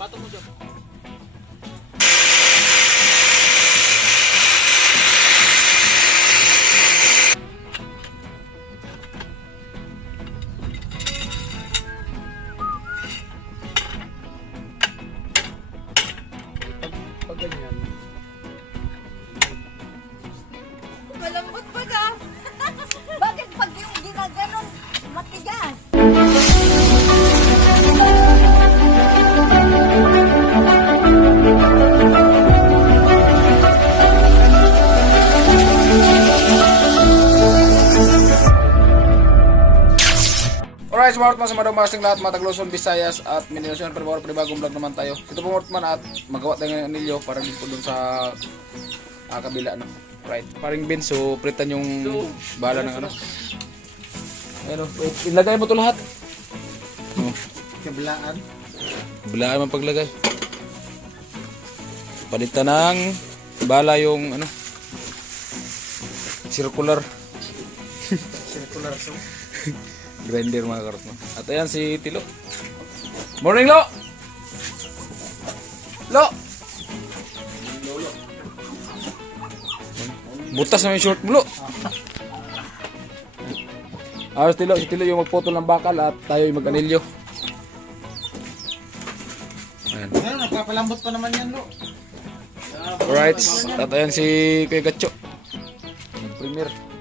Patong mo dyan. Pag ganyan. Malambot pa ka. Bakit pag yung ginaganon matigas? Alright, smart man sa madong lahat, mga Tagluson, Visayas at Mindanao. Pero bawal panibagong vlog naman tayo. Ito po Mortman at magawa tayo ng anilyo para din po dun sa kabila, no? Right. Paring bin, so pritan yung bala ng ano. Ayun, wait, ilagay mo to lahat. Oh. Kabilaan. Bilaan man paglagay. Palitan ng bala yung ano, circular. Circular so. Grinder mga karot mo. At ayan si Tilo. Morning, Lo! Lo! Butas na yung short mo, Lo. Si Tilo yung magputol ng bakal at tayo yung mag-anilyo. Ayan. Ngayon, nagpapalambot pa naman yan, no? Alright, at ayan si Kuya Gatcho. Nag-premiere.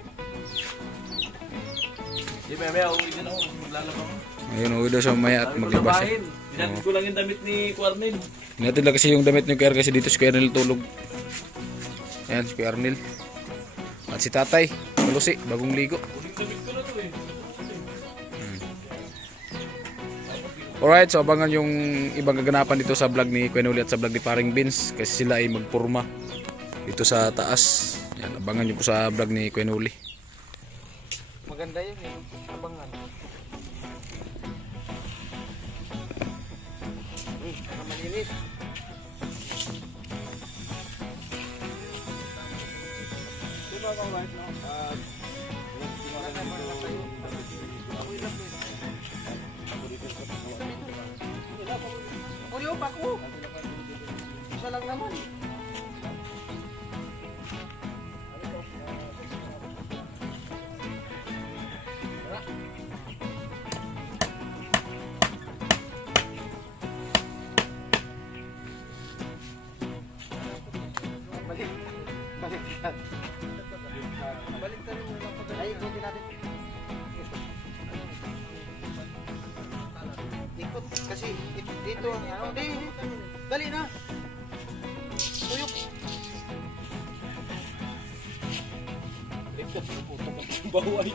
Di maya uwi din ako, maglalabang. Ayun, uwi daw siya mamaya at maglabas siya. Dinatid ko lang yung damit ni Quarnil. Hinatid lang kasi yung damit ni Kuya Arnel kasi dito si Kuya Arnel tulog. Ayan si Kuya Arnel. At si Tatay, malusi, bagong ligo. Uling damit ko na to eh. Alright, so abangan yung ibang kaganapan dito sa vlog ni Kuya Noli at sa vlog ni Paring Beans kasi sila ay magpurma dito sa taas. Yan, abangan nyo po sa vlog ni Kuya Noli. Maganda yun, yung abangan. Para malinis. Diba ka right now? Kuya pa ko. Isa lang naman. Balik. Baliktad. Baliktad rin muna pag ay, ikutin natin. Ikot kasi dito ang ano. Di, dali na. Tuyok. Ito, puto ka ng baway.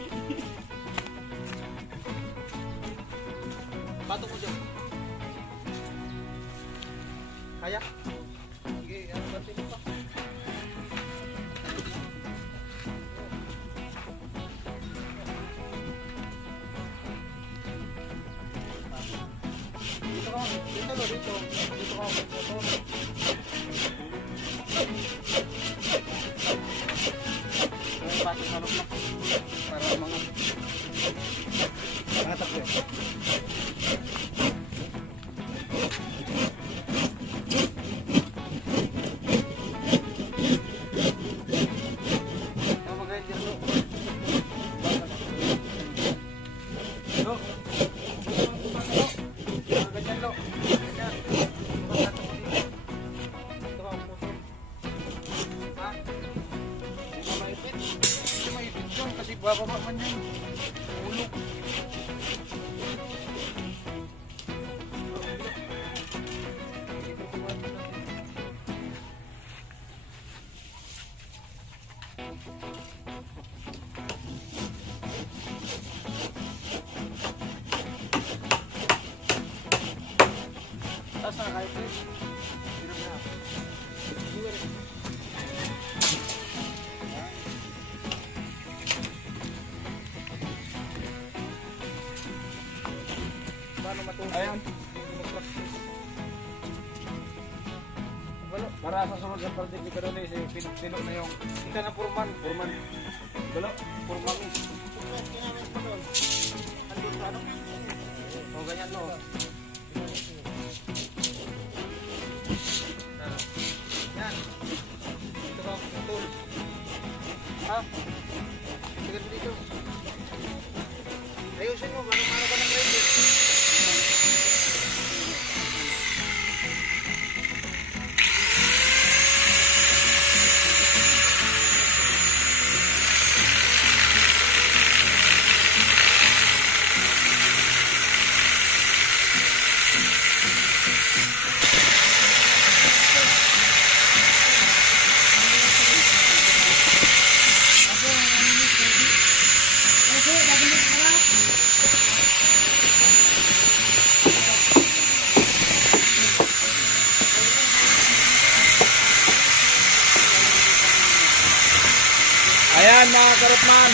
Patong mo dyan. Kaya? Sige, ano ba tingin pa? Dito ka, dito lo, dito. Dito ka, dito. Kaya patong sa loob na. Para mga takbo. Kasi bababa man yan. Ulog. Taas na kahit please. Hirap na. Paano matuloy? Ayan. Para sa sunod ng party ni Karoli, si Pino na yung kita na purman. Balo, purmami. Andun sa ano? O ganyan no. Karotman.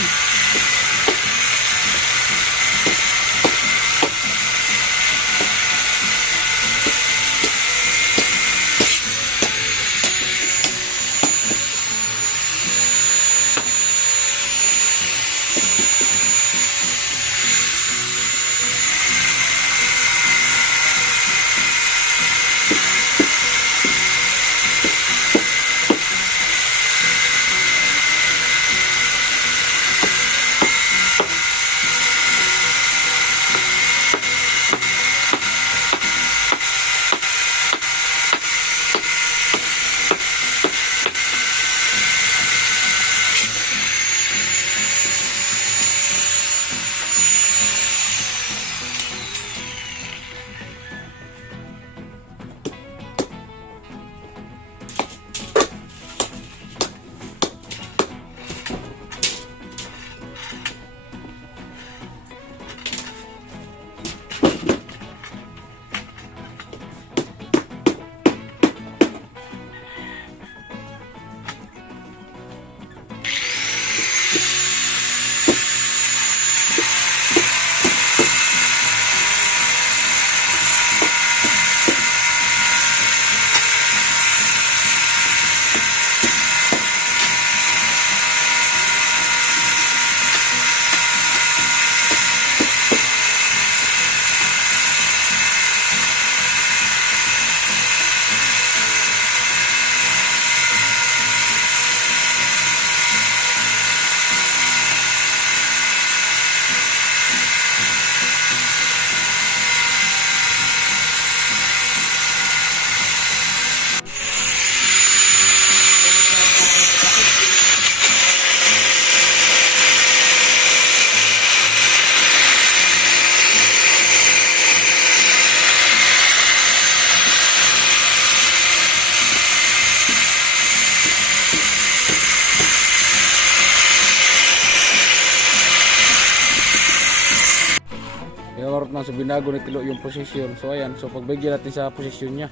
Kamarot man, so binago ni Tilo yung posisyon. So ayan, so pagbigyan natin sa posisyon niya.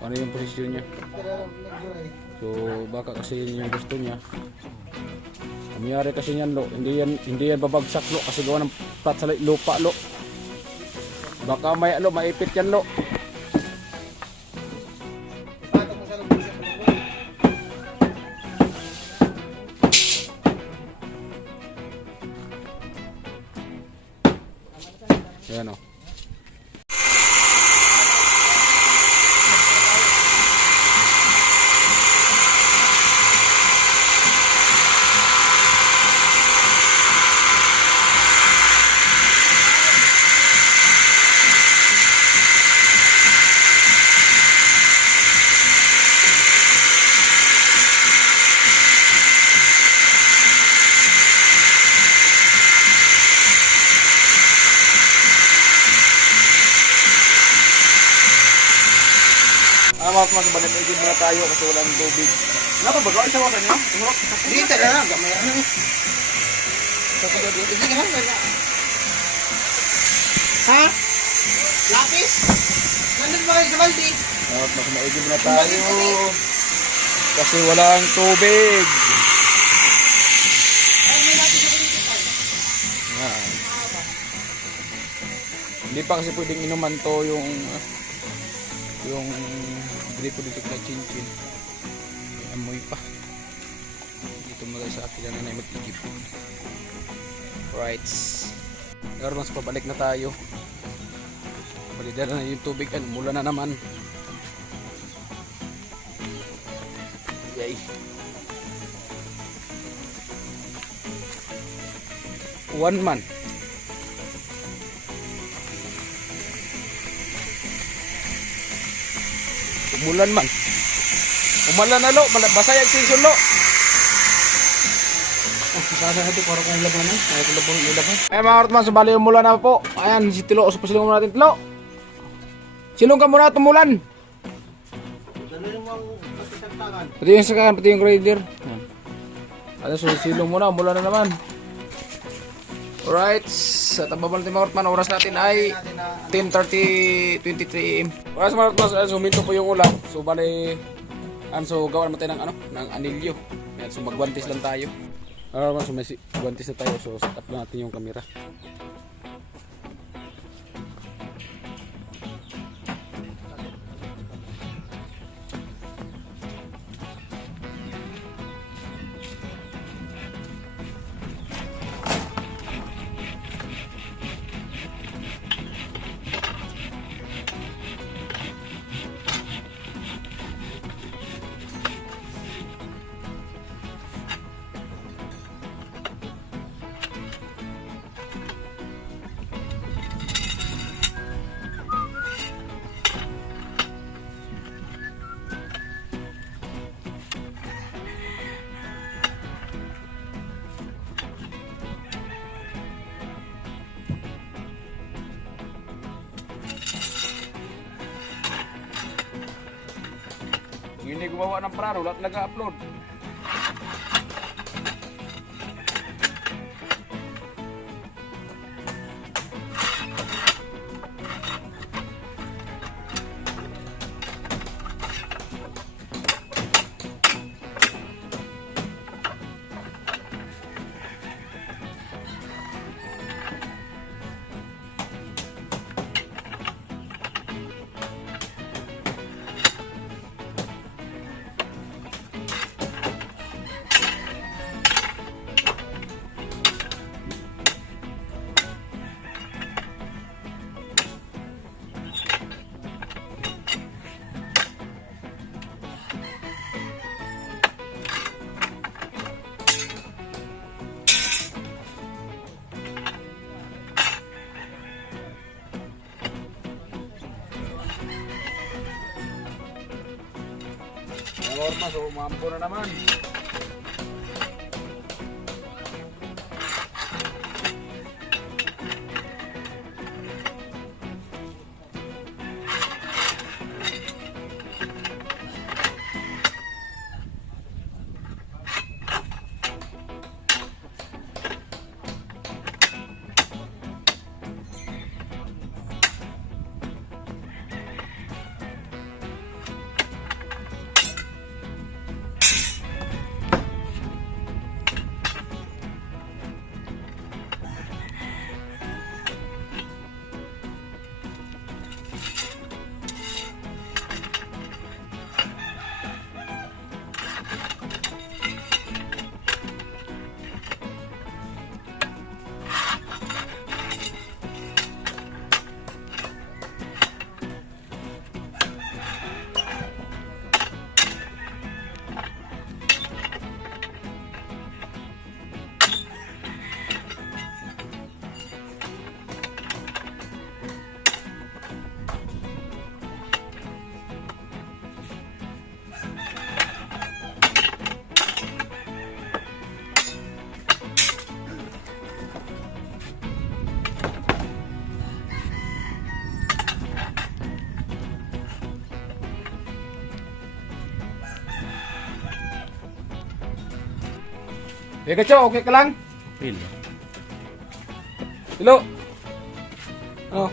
Ano yung posisyon niya? So baka kasi yun yung gusto niya. Nangyari kasi niyan lo, hindi yan babagsak lo kasi gawa ng plat sa lupa lo. Baka may lo, maipit yan lo. Ayan o. Mas balik igid muna tayo kasi walang tubig. Napa ba gawin sa wasan niyo? Dito na lang, gamay ano. Hindi ka lang. Ha? Lapis? Nandun ba kayo sa baldi? At mas maigid muna tayo kasi walang tubig. Ay, may lapis ako dito. Yan. Hindi pa kasi pwedeng inuman to yung dito na chinchin. May amoy pa. Dito magay sa akin na mag-igip. Right. Ngayon mas pabalik na tayo. Balidara na yung tubig. Mula na naman. Yay. One man. Umulan man. Umalan na lo, basa yung season lo. Sasa natin parang kang labanan. Ay, kung labang ilaban. Ay mga kartman, subali umulan na po. Ayan, si Tilo. So pasilong muna natin Tilo. Silong ka muna tumulan. Dalo yung mga masasagtangan. Pati yung sakayan, pati yung grader. Ayan, so silong muna, umulan na naman. Alright, sa tababal natin mga kartman, oras natin ay 10:23 AM. Oras mga kartman, so huminto po yung ulan. So bali, so gawan mo tayo ng anilyo. Ayan, so magwantis lang tayo. Alright, so may guwantes na tayo. So set up na natin yung camera. Kung hindi gumawa ng praro, lahat nag-upload. Ang orma, so umampo na naman. Hey, Kacho, okay ka lang? Pil. Hello? Oh,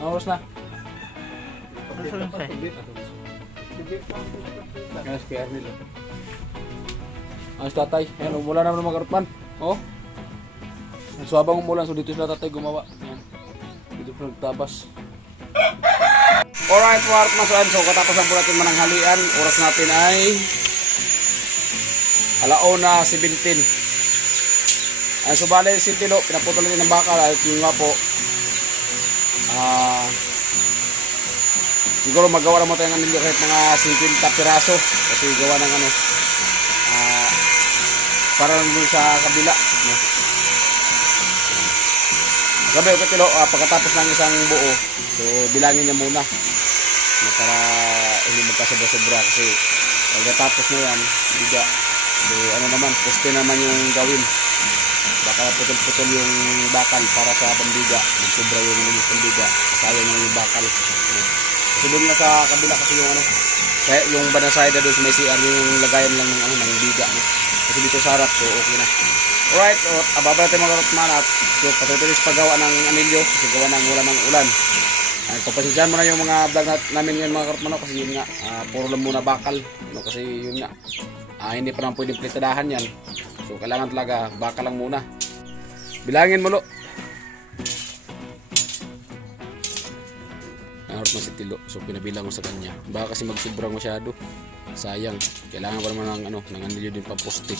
oras na. Ayos kay Arnel. Ayos tatay. Ayan, umulan naman mga karutman. Oh. So habang umulan, so dito sila tatay gumawa. Ayan. Dito po nagtabas. Alright mga karutman, so katapos po natin mananghalian. Oras natin ay 1:17. Ay, so bale si Tilo, pinaputol din ng bakal at yung nga po siguro magawa na mo tayo ng anilyo kahit mga 50 piraso kasi gawa ng ano para lang dun sa kabila no? Sabi ko Tilo, pagkatapos ng isang buo so bilangin niya muna no, para hindi magkasobra-sobra kasi pagkatapos na yan biga so, ano naman, poste naman yung gawin baka putol-putol yung bakal para sa pambiga magsobra yung pambiga sayang naman yung bakal kasi doon nga sa kabila kasi yung ano kaya yung banasayda doon sa may CR yung lagayan lang ng ano ng biga no? Kasi dito sa harap so okay na alright so ababa natin mga karotman at so patutuloy sa paggawa ng anilyo kasi gawa ng ulan Papasensyahan mo na yung mga vlog namin ngayon mga karotman, kasi yun nga, puro lang muna bakal. No, kasi yun nga, hindi pa naman pwedeng plitadahan yan. So kailangan talaga bakal lang muna. Bilangin mo lo. Karotman si Tilo. So pinabilang ko sa kanya. Baka kasi magsobrang masyado. Sayang. Kailangan pa naman ng anilyo din paposte.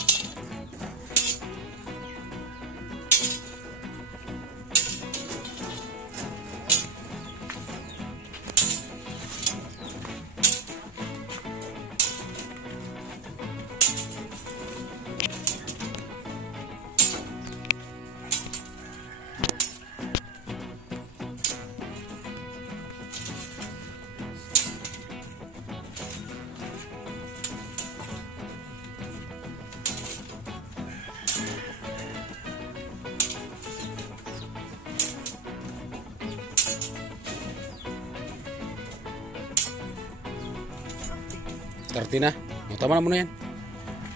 Tarty na. O, tama na muna yan.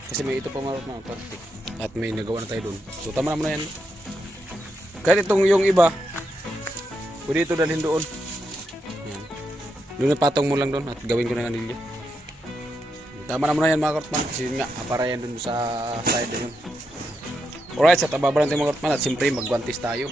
Kasi may ito pa marot na 30. At may nagawa na tayo doon. So tama na muna yan. Kahit itong yung iba, pwede ito dalhin doon. Yan. Doon na patong mo lang doon at gawin ko na ng anilyo. Tama na muna yan mga karotman. Kasi yun nga, para yan doon sa side na yun. Alright, sa tababa natin mga karotman. At siyempre magwantis tayo.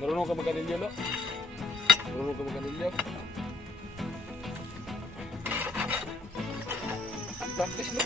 Marunong ka magkanilyo, lo? Marunong ka magkanilyo? Practice, lo?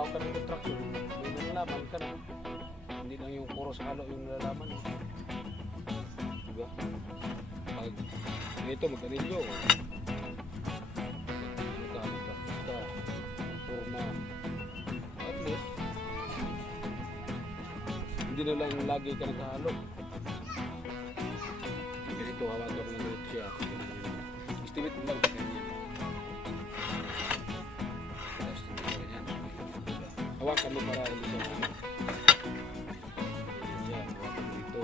trabaho ka ng contraction, may nalalaman ka na. Hindi lang yung puro sa halo yung nalalaman. Diba? Pag ito mag-anilyo, basta forma, at least, hindi na lang lagi ka nakahalo. Ganito, hawakan ko ng ganito siya. Estimate mo lang ganyan. Tapos, ganyan. Hawakan mo para hindi siya ano. Ganyan siya, hawakan mo dito.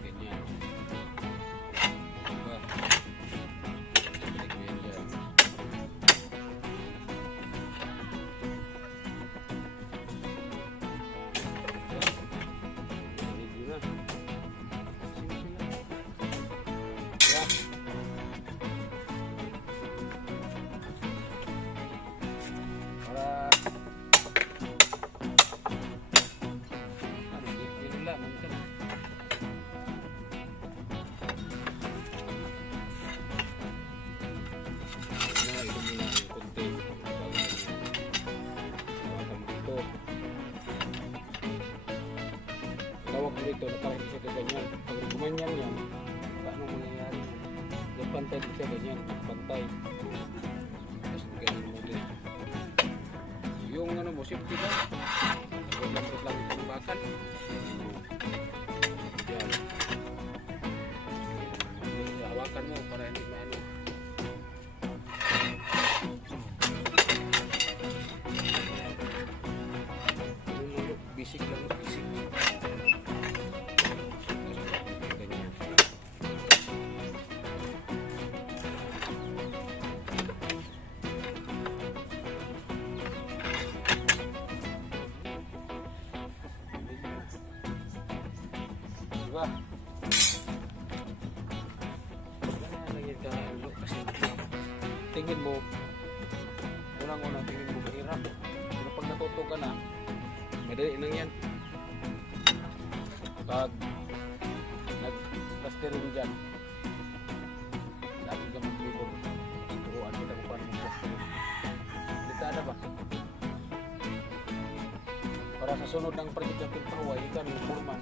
Ganyan. Diba? Balik mo yan dyan. Ready na. Simple lang. Yeah. Para ano, di nalaman ka na. Ito muna yung konti. Hawakan mo dito. Tawag mo dito na parang isa ka ganyan. Pag gumanyan yan, paano mangyayari? Yung pantay din siya ganyan. Pantay. Tapos ganyan mo din. Yung ano mo, safety lang. Lambot lang itong bakal. Yan. Hawakan mo para hindi maano. Bisik lang, bisik. Ganyan. Diba? Ganyan lang yun ka, kasi tingin mo, unang-una tingin mo mahirap. Pero pag natuto ka na, madali lang yan. Pag nag-plastering dyan, lagi ka mag-libor. Turuan kita kung paano mag-plastering. Delikada ba? Para sa sunod ng project ng Pinpahuay, ikaw yung foreman.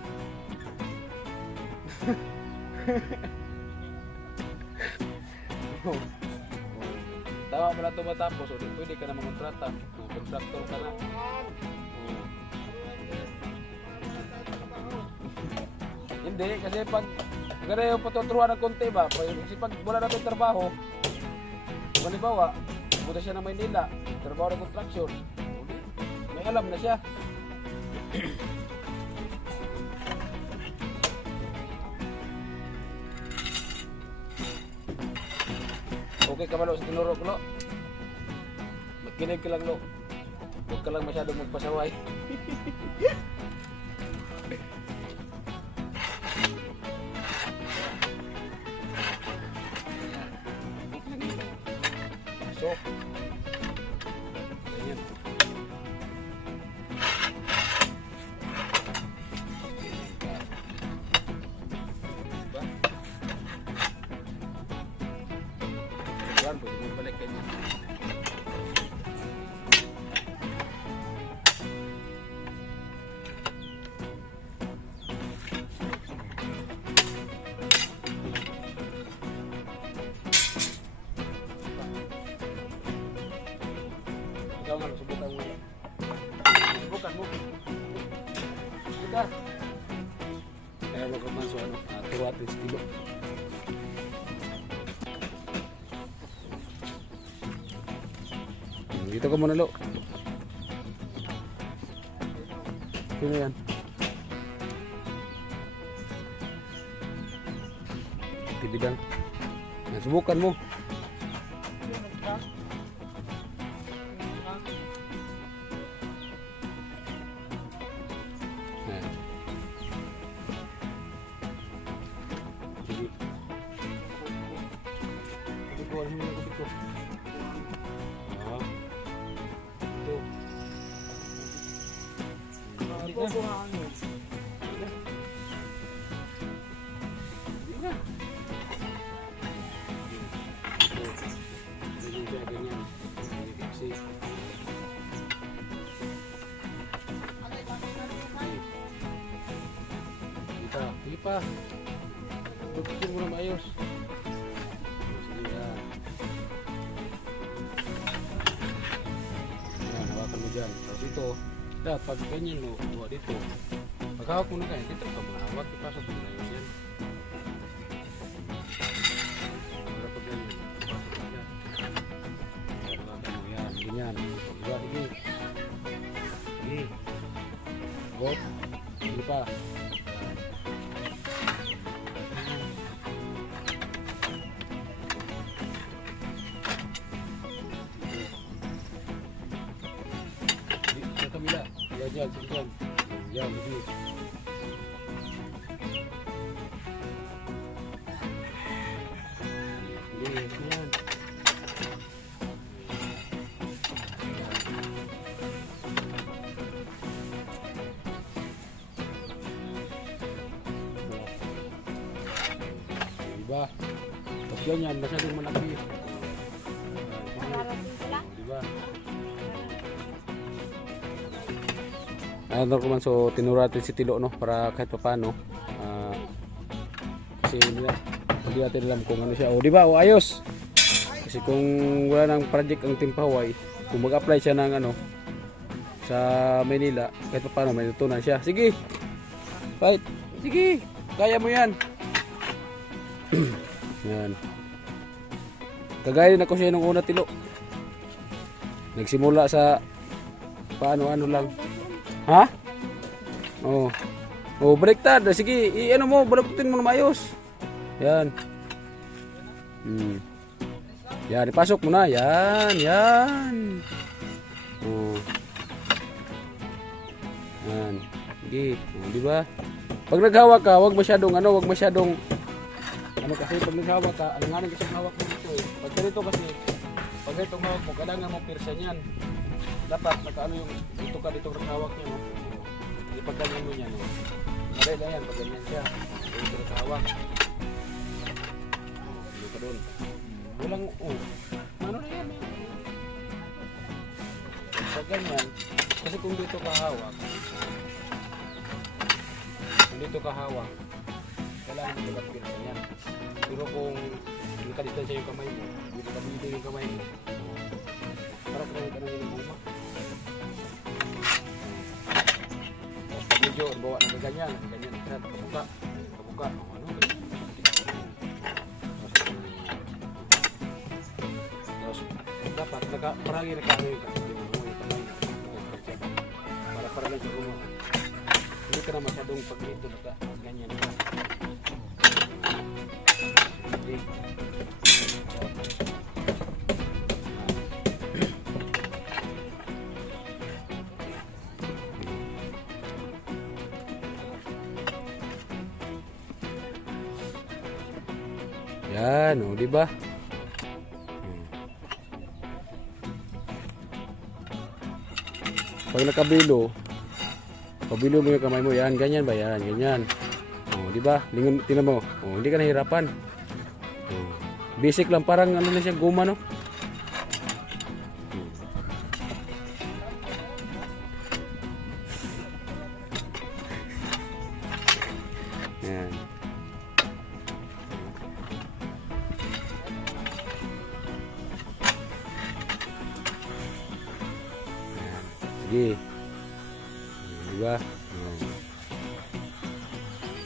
Tama pala ito matapos, o di pwede ka na mag-kontrata. Contractor ka na. Hindi, kasi pag gano'n yung patuturuan ng konti ba, kasi pag wala na itong trabaho, halimbawa, pumunta siya ng Maynila, trabaho ng construction, may alam na siya. Okay ka ba lo sa tinuro ko lo? Magkinig ka lang lo. Huwag ka lang masyadong magpasaway. So, ganyan. Diba? Yan, pwede mo balik ganyan. Ikaw nga, subukan mo. Subukan mo. Subukan. Kaya mo kaman so ano, tuwatis kilo. Dito ka muna lo. Sino yan? Tibidang. Subukan mo. Sige. Kukuha mo yung kubik ko. Ito. Hindi ka. pa. Dugutin mo na maayos. Sige yan. Yan, hawakan mo dyan. Tapos ito, dapat pag ganyan mo, buha dito. Paghawak mo na kayo, dito ka mahawak, ipasok mo na yun yan. Para pag ganyan, ipasok mo yan. Hawakan mo yan, ganyan. Diba, sige. Sige. Hop. Sige pa. Sa kabila. Yan, sige yan. Yan, sige. Sige, yan. Diba? Tapos ganyan, masyadong malaki. Diba? Ano naman, so tinuro natin si Tilo, no, para kahit pa paano kasi hindi natin alam kung ano siya. O diba, o ayos. Kasi kung wala ng project ang Team Pahaway, kung mag-apply siya ng ano sa Manila, kahit pa paano may natutunan siya. Sige, fight, sige, kaya mo yan. Yan. Kagaya din ako siya nung una, Tilo. Nagsimula sa paano-ano lang. Ha? Oh. Oh, baliktad. Sige, i-ano mo, balaptin mo na maayos. Yan. Yan, ipasok mo na. Yan, yan. Oh. Yan. Sige, oh, di ba? Pag naghawak ka, wag masyadong ano kasi pag naghawak ka, alanganin kasi ang hawak mo dito eh. Pag ganito kasi, pag ganito ang hawak mo, kailangan mo pirsa niyan. Dapat nakaano yung dito ka dito ang hawak niya, no? Hindi pag ganyan mo niyan, no? Maray na yan, pag ganyan siya. Dito ka hawak. Dito ka doon. Walang, ano na yan? Pag ganyan, kasi kung dito ka hawak, kailangan mo dapat pirsa niyan. Pero kung nakadistansya yung kamay mo, dito ka dito yung kamay mo, para ka nang yung guma. Tapos pag medyo, bawa na ganyan, kabuka. Tapos dapat, parang nakano yung kamay mo. Para lang sa guma. Hindi ka na masyadong pag dito, ganyan. Yan, o, di ba? Pag nakabilo, pabilo mo yung kamay mo, yan, ganyan ba? Yan, ganyan. O, di ba? Tingnan mo. O, hindi ka nahirapan. O, basic lang, parang ano na siya, guma, no? Yan. Sige. Diba?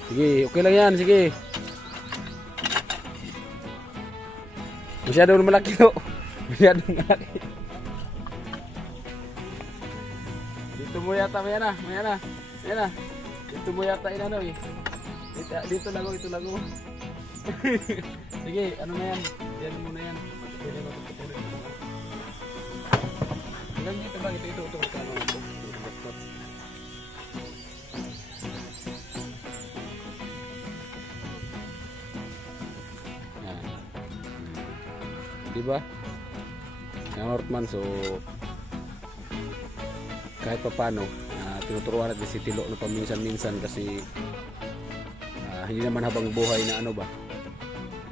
Sige, okay lang yan. Sige. Masyadong malaki, no? Masyadong malaki. Dito mo yata, maya na. Dito mo yata inano eh. Dito lago. Sige, ano na yan? Diyan mo na yan. Ilan dito ba? Ito. Diba? Yan, Ortman, so kahit pa paano tinuturuan natin si Tilo na paminsan-minsan kasi hindi naman habang buhay na ano ba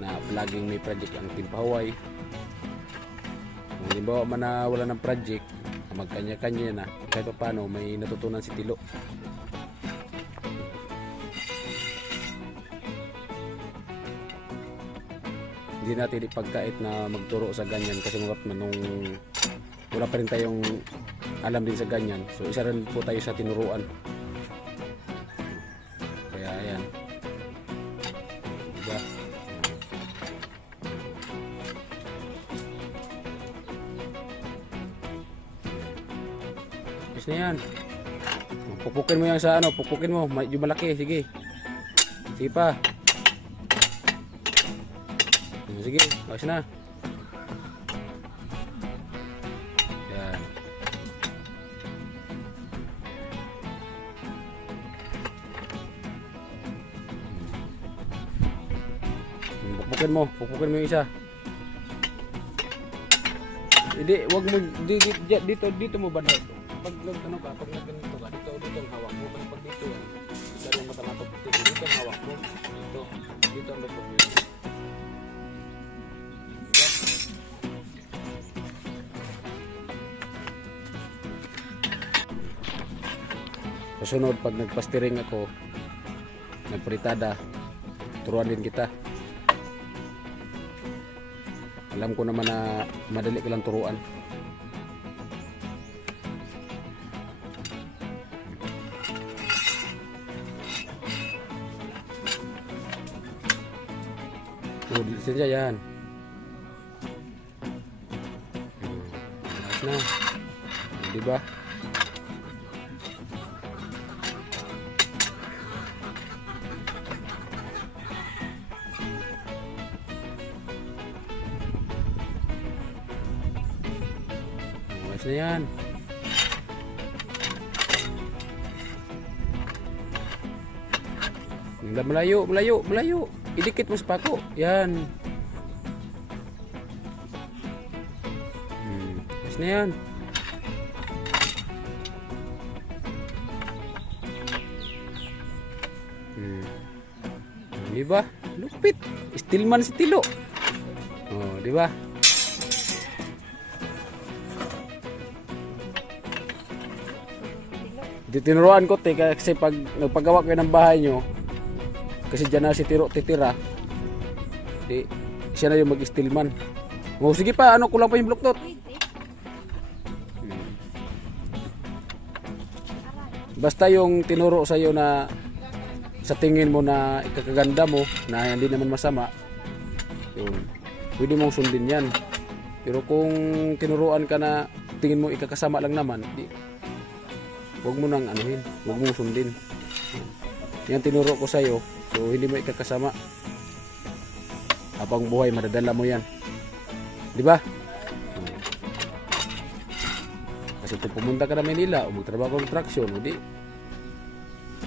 na laging may project ang Team Pahaway. Kung halimbawa man na wala ng project, magkanya-kanya na, kahit pa paano may natutunan si Tilo. hindi natin ipagkait na magturo sa ganyan kasi mga kapatid nung wala pa rin tayong alam din sa ganyan. So isa rin po tayo sa tinuruan. Kaya ayan. Diba? Tapos na yan. Pupukin mo yan sa ano, pupukin mo, medyo malaki, sige. Sige pa. Sige, ayos na. Yan. Pupukin mo yung isa. Hindi, wag mo dito mo banda. Pag ano ka, pag ganito ka, dito ang hawak mo. Pag dito yan, dito ang matalapag dito ang hawak mo. Dito ang lapag mo. Susunod, pag nagpastiring ako, nagpritada, turuan din kita. Alam ko naman na madali ka lang turuan. Lisensya yan. Ayos na. Diba? Ayos na yan. Malayo. Idikit mo sa pako. Yan. Ayos na yan. Diba? Lupit. Stillman si Tilo. Oh, diba? Tinuruan ko kasi pag nagpagawa kayo ng bahay nyo, kasi dyan na si Tiro titira, di siya na yung mag-stillman. Oh, sige pa, ano, kulang pa yung bloktot. Basta yung tinuro sa iyo na sa tingin mo na ikakaganda mo, na hindi naman masama, yun, pwede mong sundin yan. Pero kung tinuruan ka na tingin mo ikakasama lang naman, di, huwag mo nang anuhin, huwag mong sundin. Yan tinuro ko sa iyo, so hindi mo ikakasama. Habang buhay madadala mo yan, di ba? Kasi kung pumunta ka na Manila o magtrabaho ng traction, hindi,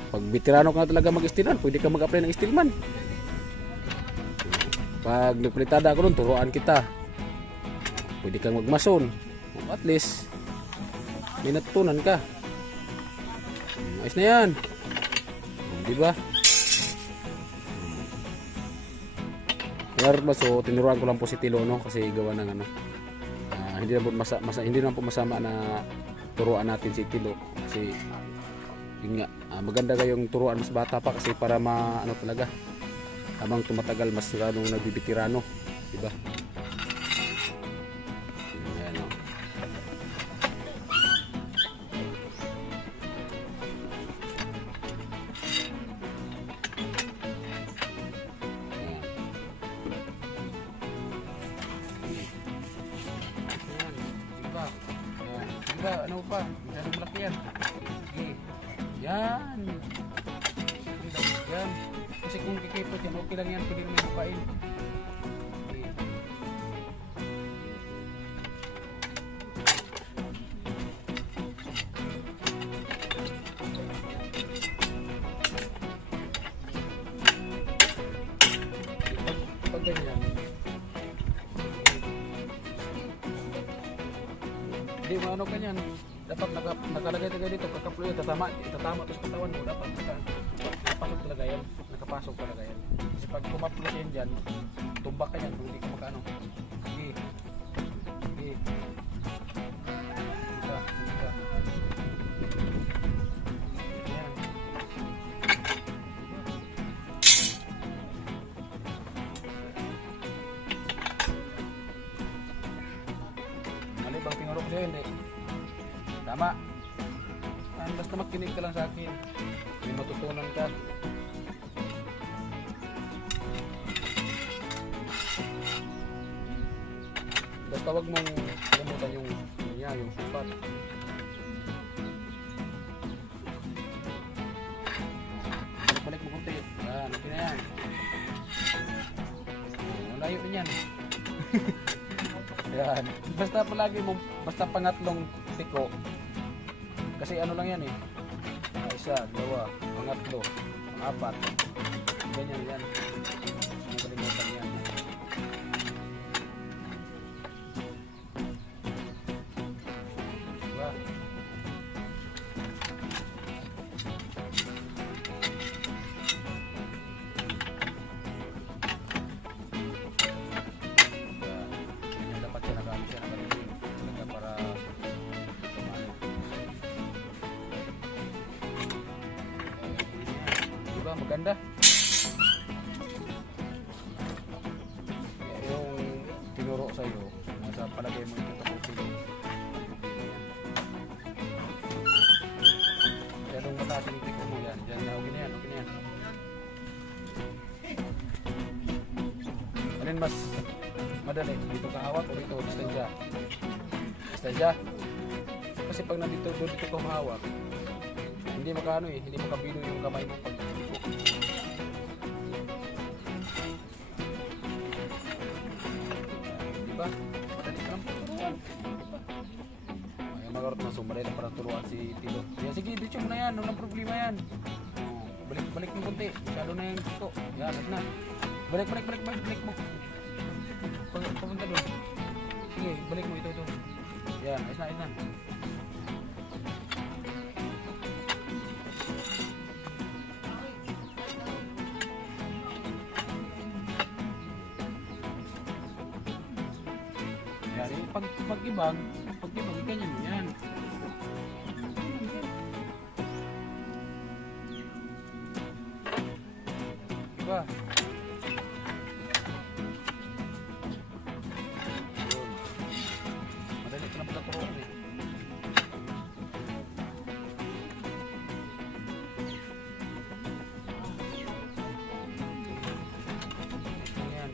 pag veterano ka na talaga mag-stillman, pwede ka mag-apply ng stillman. Pag nagpalitada ako nun, turuan kita, pwede kang magmason, at least may natutunan ka. Ayos na yan, di ba? So tinuruan ko lang po si Tilo, no, kasi gawa ng ano, hindi naman po masama na turuan natin si Tilo kasi yun nga, maganda kayong turuan mas bata pa kasi para ano talaga, habang tumatagal mas lalong nagbibitirano, di ba? Ayan, no? Diba, ano pa? Masyadong malaki yan. Sige. Yan. Yan. Kasi kung kikipot yan, okay lang yan. Pwede naman bukain. Sige. Pag ganyan, hindi mo ano kanyan, dapat nakalagay talaga dito, kakaplo yun, tatama to sa katawan mo, dapat nakapasok talaga yan, nakapasok talaga yan. Kasi pag kumaplo yan dyan, tumbak ka yan, hindi ka makaano. Sige. Sige. Diba? Yan. bang tinuro ko sa'yo, hindi. Tama. Basta makinig ka lang sa akin. May matutunan ka. Basta wag mong kalimutan yung supat. Balik mo kunti. Yan, okay na yan. Malayo din yan. Yan. Basta palagi mo, basta pangatlong tiko. Kasi ano lang yan eh. Isa, dalawa, pangatlo, pangapat. Ganyan yan. Nakalimutan yan. Diba? Yan dapat siya nagamit siya nakalimutan. Talaga para kumano. Diba maganda? Yung tinuro sa iyo, nasa palagay mo ito tapusin. Masyadong mataas yung tiko mo yan. Diyan na, okay na yan, okay na yan. Alin mas madali? Dito ka hawak o dito? Distansya? Distansya? Kasi pag nandito, dito ka mahawak, hindi makano eh, hindi makabilo yung kamay mo pag diba? Madali ka lang turuan. Diba? Ay, magarot na sumalay lang para turuan si Tilo. Yan, sige, dito mo na yan, walang problema yan. Balik mo konti, masyado na yung gusto. Yan, at na. Balik mo. Papunta doon. Sige, balik mo ito. Yan, ayos na. Yan, pag-ibag, ganyan yan. Diba? Yun. Madali ka lang pagkaturoan eh. Yan.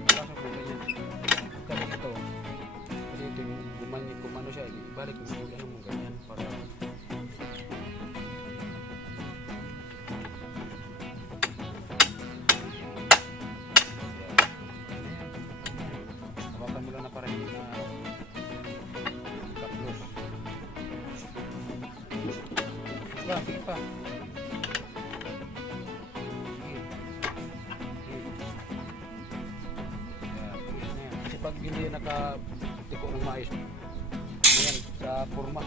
Pagpasok mo ganyan. Pagkalik ito. Kasi ito yung kumano siya. Ibalik mo yung ano mo ganyan para hawakan mo lang na para hindi na kaplos. Sige pa. Kasi pag hindi nakatiko ng maayos, yan sa forma.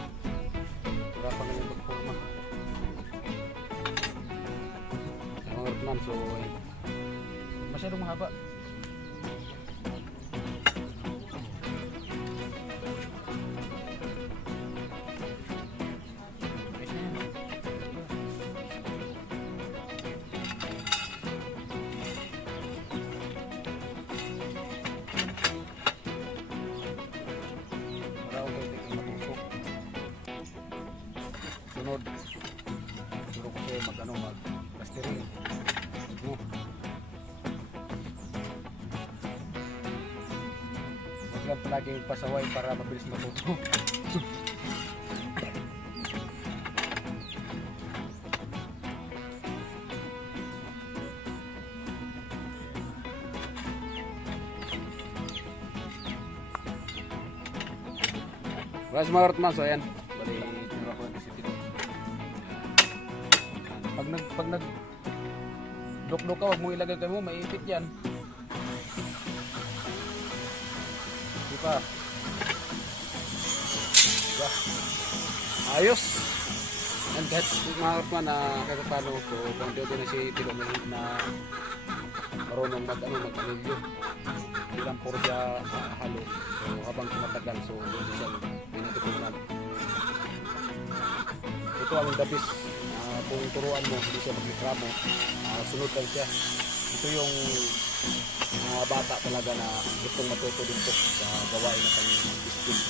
Wala pa ngayon pag-forma. Mga rotman, so masyadong mahaba. Sunod, turo ko sa'yo mag-plastering. No? Huwag lang palagi pasaway para mabilis matuto. Guys, mga kartman, so ayan. Bali, tinuro ko natin si Tito. Pag duk-duk ka, huwag mo ilagay mo, maipit yan. Di pa. Diba? Ayos! And kahit mga kartman na kahit paano, so konti-unti na si Tito na marunong mag-anilyo. Hindi lang puro siya halo. So habang tumatagal, so doon siya pinatutunan. Ito ang dabis. Kung turuan mo, hindi siya magreklamo, sunod lang siya. Ito yung mga bata talaga na gustong matuto dito sa gawain na pang-skill.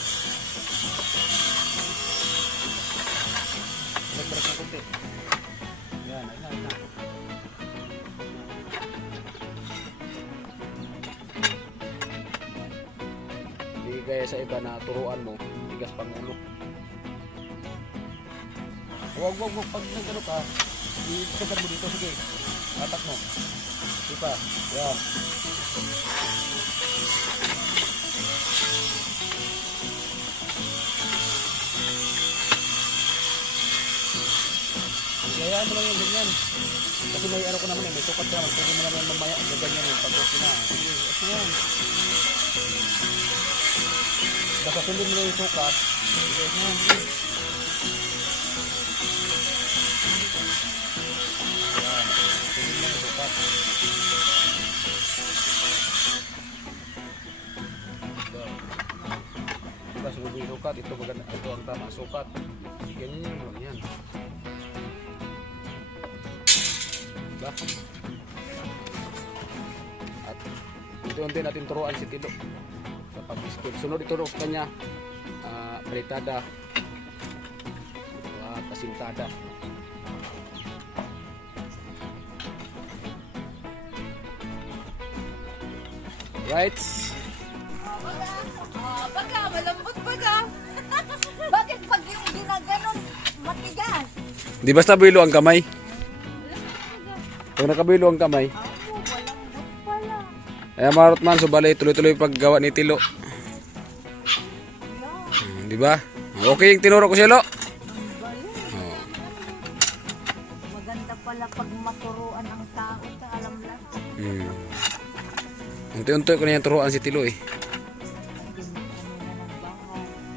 Break na kunti. Yan, ayun na. Hindi gaya sa iba na turuan mo, tigas pang ulo. Wag. Pag nagano ka, isagad mo dito, sige. Atak mo. Di pa. Yan. Kayaan mo lang yung ganyan. Kasi may ano ko naman may sukat ka naman. Pwede mo naman mamaya ang ganyan yung pag-okay na. Sige, ito yan. Basta sundin mo lang yung sukat. Sige, ito yan. Sige. Yan. Sundin mo yung sukat. Basta sundin mo yung sukat. Ito maganda. Ito ang tama sukat. Ganyan yun. Yan. At unti-unti natin turuan si Tilo sa pag-skill. Sunod ituro sa kanya balitada at kasintada. Right? Baga, malambot baga. Bakit pag yung ginaganon matigas? Di basta bilo ang kamay. Pag nakabilo ang kamay. Malambot pala. Kaya marot man, so balay tuloy-tuloy paggawa ni Tilo. Di ba? Okay yung tinuro ko siya, Lo. Oh. Maganda pala pag maturuan ang tao sa alam lang. Unti-unti ko na yung turuan si Tilo eh.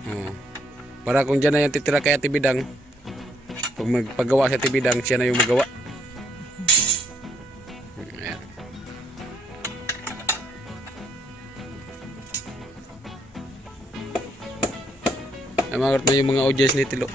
Oh. Para kung dyan na yung titira kay Ate Bidang, pag magpagawa si Ate Bidang, siya na yung magawa. Ayan. Namangat mo yung mga audience ni Tilo.